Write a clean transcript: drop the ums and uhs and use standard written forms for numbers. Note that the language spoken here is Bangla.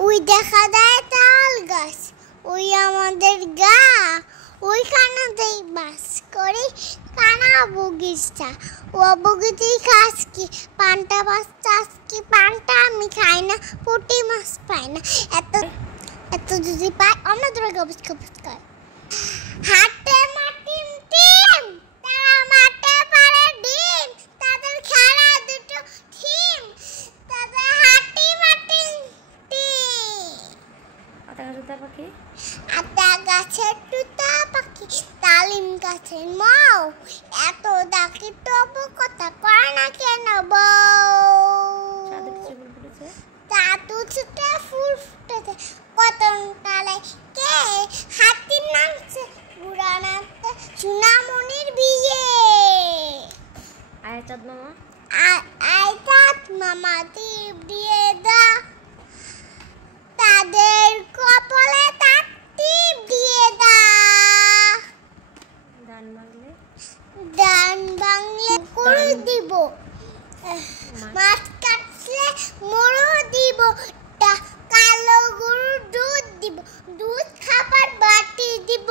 ওই দেখা যায় তাল গাছ, ওই আমাদের গা, ওইখানেতেই বাস করে কানা বগিচা। ও বগিচি খাস কি পান্তা মাছ চাষ কি পান্তা আমি খাই না, পুঁটি মাছ পাই না, এত এত যদি পাই আমরা তোরা গবস গবস খাই। হাতে মাটিম টিম তারা মাঠে পারে ডিম, তাদের খেলা দুটো থিম, তাদের হাতি মাটিম টিম। আতা গাছের তুতা পাখি, তালিম গাছের মৌ, এত ডাকি তবু কথা কয় না কেন বউ। দাদু ছুটে ফুল ফুটেছে কতন তালে, কে হাতি নামছে পুরানাতে সোনামণির বিয়ে। আয়চাঁদ মামা আয়চাঁদ মামা টিপ দিয়ে দা, তাদের কপালে তার টিপ দিয়ে দা। দান বাংলে করে দিব, মাছ কাটলে মরো দিব, কালো গরুর দুধ দিব, দুধ খাবার বাটি দিব।